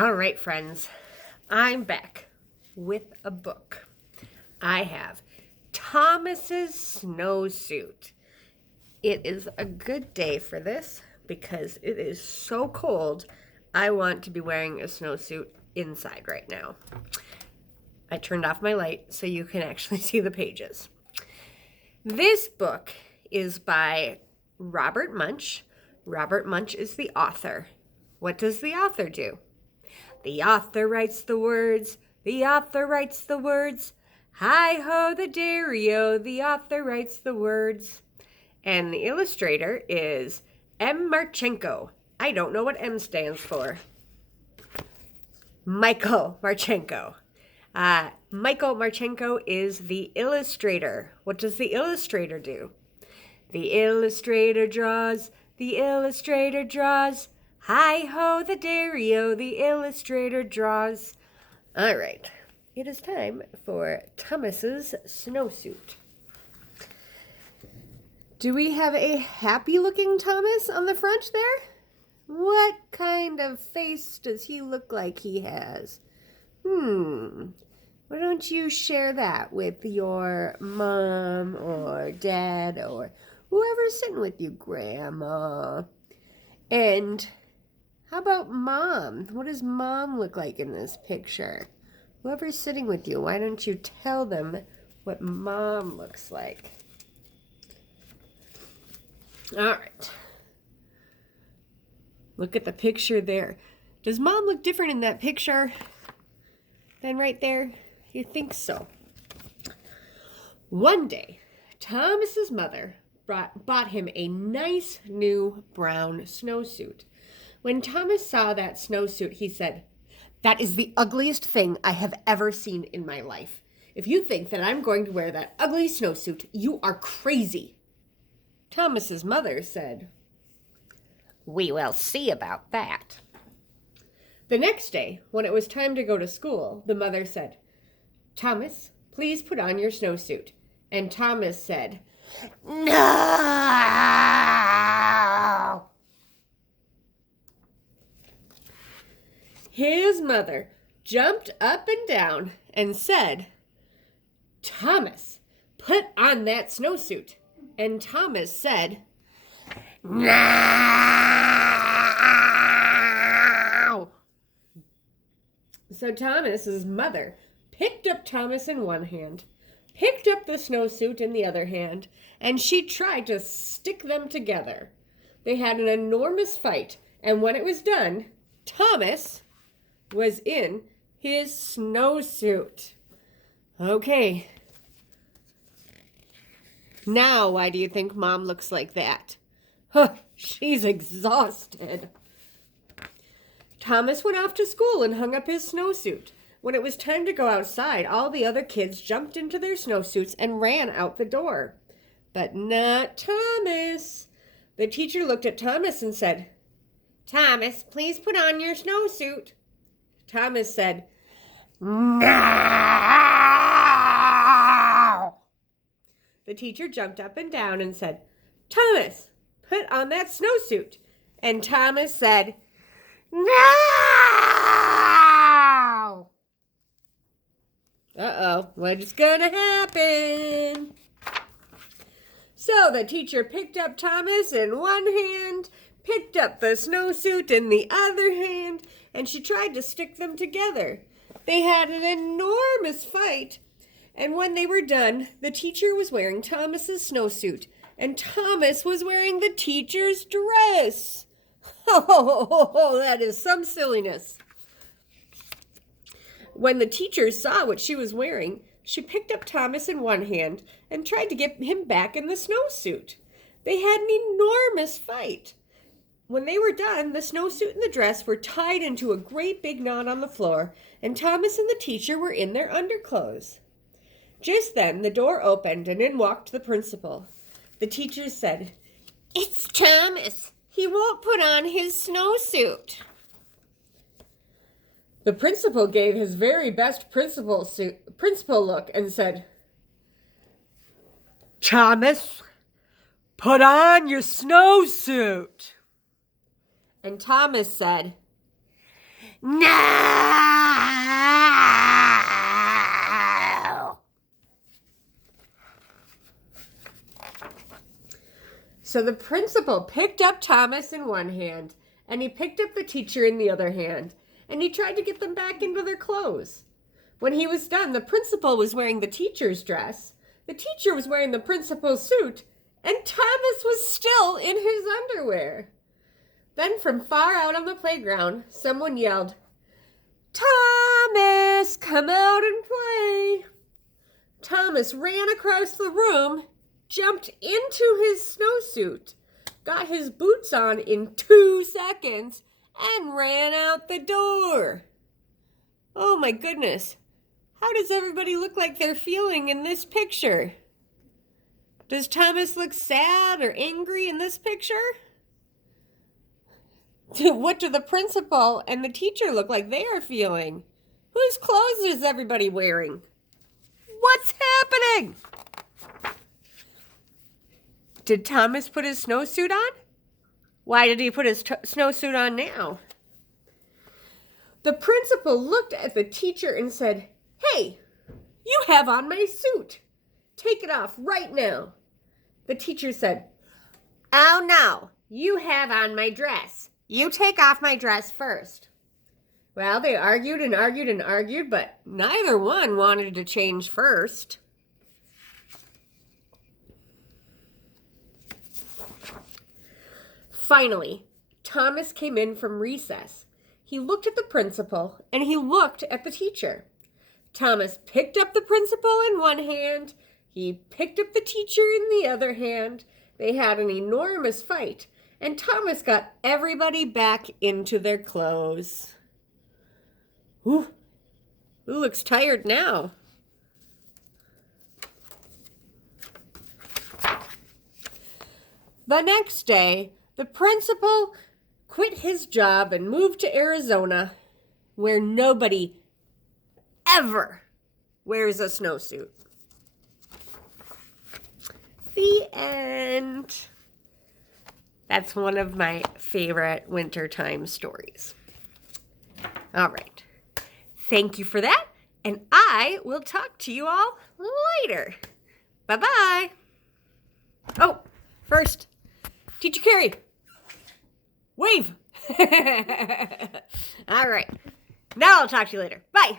All right, friends, I'm back with a book. I have Thomas's Snowsuit. It is a good day for this because it is so cold. I want to be wearing a snowsuit inside right now. I turned off my light so you can actually see the pages. This book is by Robert Munsch. Robert Munsch is the author. What does the author do? The author writes the words, the author writes the words. Hi-ho the dairy-o, the author writes the words. And the illustrator is M. Marchenko. I don't know what M stands for. Michael Marchenko. Michael Marchenko is the illustrator. What does the illustrator do? The illustrator draws, the illustrator draws. Hi-ho the dairy-o, the illustrator draws. All right, it is time for Thomas's Snowsuit. Do we have a happy-looking Thomas on the front there? What kind of face does he look like he has? Why don't you share that with your mom or dad or whoever's sitting with you, Grandma? And how about Mom? What does Mom look like in this picture? Whoever's sitting with you, why don't you tell them what Mom looks like? All right. Look at the picture there. Does Mom look different in that picture than right there? You think so? One day, Thomas's mother bought him a nice new brown snowsuit. When Thomas saw that snowsuit, he said, "That is the ugliest thing I have ever seen in my life. If you think that I'm going to wear that ugly snowsuit, you are crazy." Thomas's mother said, "We will see about that." The next day, when it was time to go to school, the mother said, "Thomas, please put on your snowsuit." And Thomas said, "No!" His mother jumped up and down and said, "Thomas, put on that snowsuit." And Thomas said, "No!" So Thomas's mother picked up Thomas in one hand, picked up the snowsuit in the other hand, and she tried to stick them together. They had an enormous fight, and when it was done, Thomas was in his snowsuit. Okay. Now, why do you think Mom looks like that? Huh, she's exhausted. Thomas went off to school and hung up his snowsuit. When it was time to go outside, all the other kids jumped into their snowsuits and ran out the door. But not Thomas. The teacher looked at Thomas and said, "Thomas, please put on your snowsuit." Thomas said, "No!" The teacher jumped up and down and said, "Thomas, put on that snowsuit." And Thomas said, "No!" Uh-oh, what's gonna happen? So the teacher picked up Thomas in one hand, picked up the snowsuit in the other hand, and she tried to stick them together. They had an enormous fight, and when they were done, the teacher was wearing Thomas's snowsuit, and Thomas was wearing the teacher's dress. Oh, that is some silliness. When the teacher saw what she was wearing, she picked up Thomas in one hand and tried to get him back in the snowsuit. They had an enormous fight. When they were done, the snowsuit and the dress were tied into a great big knot on the floor, and Thomas and the teacher were in their underclothes. Just then, the door opened, and in walked the principal. The teacher said, "It's Thomas. He won't put on his snowsuit." The principal gave his very best principal look and said, "Thomas, put on your snowsuit." And Thomas said, No! So the principal picked up Thomas in one hand, and he picked up the teacher in the other hand, and he tried to get them back into their clothes. When he was done, the principal was wearing the teacher's dress, the teacher was wearing the principal's suit, and Thomas was still in his underwear. Then from far out on the playground, someone yelled, "Thomas, come out and play." Thomas ran across the room, jumped into his snowsuit, got his boots on in 2 seconds, and ran out the door. Oh my goodness. How does everybody look like they're feeling in this picture? Does Thomas look sad or angry in this picture? What do the principal and the teacher look like they are feeling? Whose clothes is everybody wearing? What's happening? Did Thomas put his snowsuit on? Why did he put his snowsuit on now? The principal looked at the teacher and said, "Hey, you have on my suit. Take it off right now." The teacher said, "Oh no, you have on my dress. You take off my dress first." Well, they argued and argued and argued, but neither one wanted to change first. Finally, Thomas came in from recess. He looked at the principal and he looked at the teacher. Thomas picked up the principal in one hand. He picked up the teacher in the other hand. They had an enormous fight, and Thomas got everybody back into their clothes. Who looks tired now? The next day, the principal quit his job and moved to Arizona, where nobody ever wears a snowsuit. The end. That's one of my favorite wintertime stories. All right. Thank you for that, and I will talk to you all later. Bye-bye. Oh, first, Teacher Carrie, wave. All right. Now I'll talk to you later. Bye.